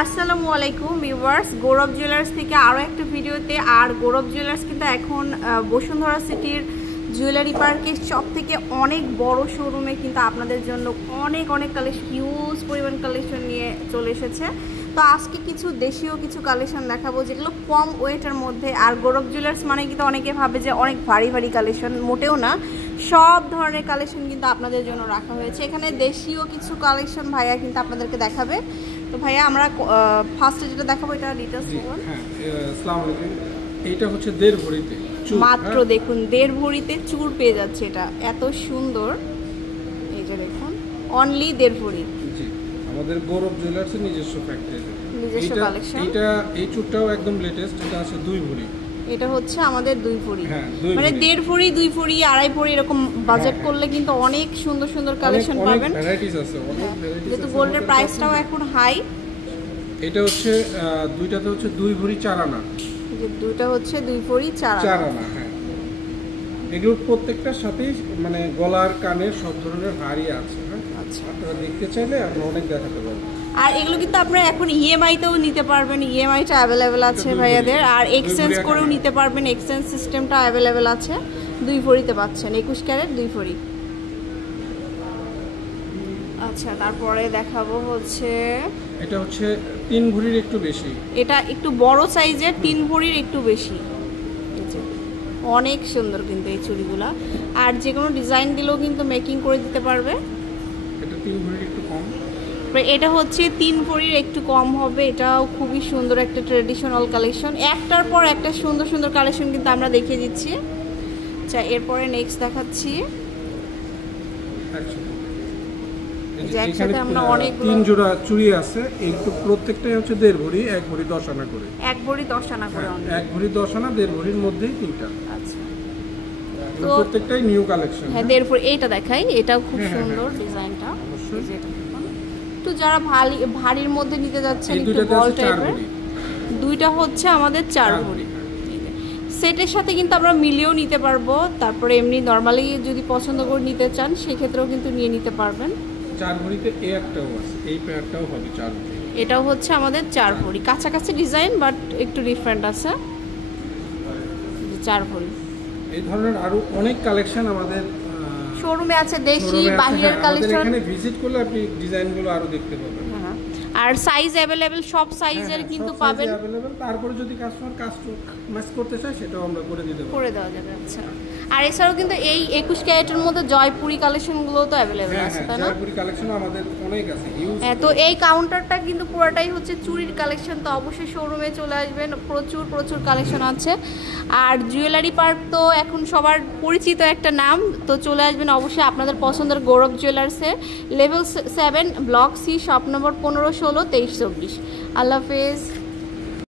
আসসালামু আলাইকুম ভিউয়ার্স, গৌরব জুয়েলার্স থেকে আরও একটা ভিডিওতে। আর গৌরব জুয়েলার্স কিন্তু এখন বসুন্ধরা সিটির জুয়েলারি পার্কের সব থেকে অনেক বড় শোরুমে কিন্তু আপনাদের জন্য অনেক কালেকশন, হিউজ পরিমাণ কালেকশন নিয়ে চলে এসেছে। তো আজকে কিছু দেশীয় কিছু কালেকশন দেখাবো যেগুলো কম ওয়েটের মধ্যে। আর গৌরব জুয়েলার্স মানে কিন্তু অনেকে ভাবে যে অনেক ভারী কালেকশন, মোটেও না। সব ধরনের কালেকশন কিন্তু আপনাদের জন্য রাখা হয়েছে। এখানে দেশীয় কিছু কালেকশন ভাইয়া কিন্তু আপনাদেরকে দেখাবে। তো ভাইয়া আমরা ফার্স্টে যেটা দেখাবো এটা ডিটেইলস বলুন। হ্যাঁ, আসসালামু আলাইকুম। এইটা হচ্ছে 1.5 ভরিতে চূড়, মাত্র দেখুন 1.5 ভরিতে চূড় পেয়ে যাচ্ছে। এটা এত সুন্দর, এই যে দেখুন অনলি 1.5 ভরি। জি, আমাদের গৌরব জুয়েলার্সের নিজস্ব ফ্যাক্টরি, নিজস্ব কালেকশন। এই চূড়টাও একদম লেটেস্ট। এটা আছে 2 ভরি। এটা হচ্ছে আমাদের 2 ভরি, হ্যাঁ, মানে 1.5 ভরি, 2 ভরি, 2.5 ভরি এরকম বাজেট করলে কিন্তু অনেক সুন্দর কালেকশন পাবেন। অনেক ভ্যারাইটিস আছে, অনেক ভ্যারাইটিস আছে। যেহেতু গোল্ডের প্রাইসটাও এখন হাই। এটা হচ্ছে দুইটাতে হচ্ছে 2 ভরি 4 আনা। যে দুইটা হচ্ছে 2 ভরি 4 আনা। হ্যাঁ, এগুলো প্রত্যেকটার সাথেই মানে গলার কানের সব ধরনের হাড়ি আছে। হ্যাঁ, আচ্ছা, আপনারা দেখতে চাইলে আমরা অনেক দেখাতে পারবো। আর এগুলো কিন্তু আপনারা এখন ইএমআইতেও নিতে পারবেন, ইএমআইটা অ্যাভেলেবেল আছে ভাইয়াদের। আর এক্সচেঞ্জ করেও নিতে পারবেন, এক্সচেঞ্জ সিস্টেমটা অ্যাভেলেবেল আছে। 2 ভরিতে পাচ্ছেন, 21 ক্যারেট 2 ভরি। আচ্ছা, তারপরে দেখাবো হচ্ছে এটা হচ্ছে 3 ভরির একটু বেশি। এটা একটু বড় সাইজের, 3 ভরির একটু বেশি। অনেক সুন্দর কিন্তু এই চুড়িগুলা। আর যে কোনো ডিজাইন দিলেও কিন্তু মেকিং করে দিতে পারবে। এটা 3 ভরির একটু কম। এটা হচ্ছে 3 ভরির একটু কম হবে। এটাও খুবই সুন্দর একটা ট্রেডিশনাল কালেকশন। একটার পর একটা সুন্দর কালেকশন কিন্তু আমরা দেখিয়ে দিচ্ছি। আচ্ছা, এরপরে নেক্সট দেখাচ্ছি। একসাথে আমরা অনেকগুলো 3 জোড়া চুড়ি আছে। একটু প্রত্যেকটাই হচ্ছে 1.5 ভরি, 1 ভরি 10 আনা করে। 1 ভরি 10 আনা করে। 1 ভরি 10 আনা, 1.5 ভরির মধ্যেই 3টা। আচ্ছা, তো প্রত্যেকটাই নিউ কালেকশন। হ্যাঁ, 1.5 ভরি। এইটা দেখাই, এটাও খুব সুন্দর ডিজাইনটা। তো যারা ভারীর মধ্যে নিতে যাচ্ছেন, একটু বল টাইপের, দুইটা হচ্ছে আমাদের 4 ভরি। সেটের সাথে কিন্তু আমরা মিলিয়েও নিতে পারবো। তারপরে এমনি নরমালি যদি পছন্দ করে নিতে চান সেক্ষেত্রেও কিন্তু নিয়ে নিতে পারবেন। 4 ভরিতে এই একটাও আছে, এই পেয়ারটাও হবে 4 ভরি। এটাও হচ্ছে আমাদের 4 ভরি, কাছাকাছি ডিজাইন বাট একটু ডিফারেন্ট আছে। 4 ভরি। এই ধরনের আরো অনেক কালেকশন আমাদের শোরুমে আছে, দেশি বাহিরের কালেকশন। এখানে ভিজিট করলে আপনি ডিজাইনগুলো আরো দেখতে পাবেন। আর সাইজ अवेलेबल, সব সাইজের কিন্তু পাবেন। তারপরে যদি কাস্টমার কাস্টমাইজ করতে চায় সেটাও আমরা করে দেওয়া যাবে। আচ্ছা, আর এছাড়াও কিন্তু এই 21 ক্যারেটের মধ্যে জয়পুরি কালেকশনগুলো তো अवेलेबल আছে, তাই না? জয়পুরি কালেকশন আমাদের অনেক আছে, হিউজ। হ্যাঁ, তো এই কাউন্টারটা কিন্তু পুরোটাই হচ্ছে চুড়ির কালেকশন। তো অবশ্যই শোরুমে চলে আসবেন, প্রচুর কালেকশন আছে। আর জুয়েলারি পার্ক তো এখন সবার পরিচিত একটা নাম। তো চলে আসবেন অবশ্যই আপনাদের পছন্দের গৌরব জুয়েলার্সে, level 7, block C, shop number 15, 16, 23, 24। আল্লাহ হাফেজ।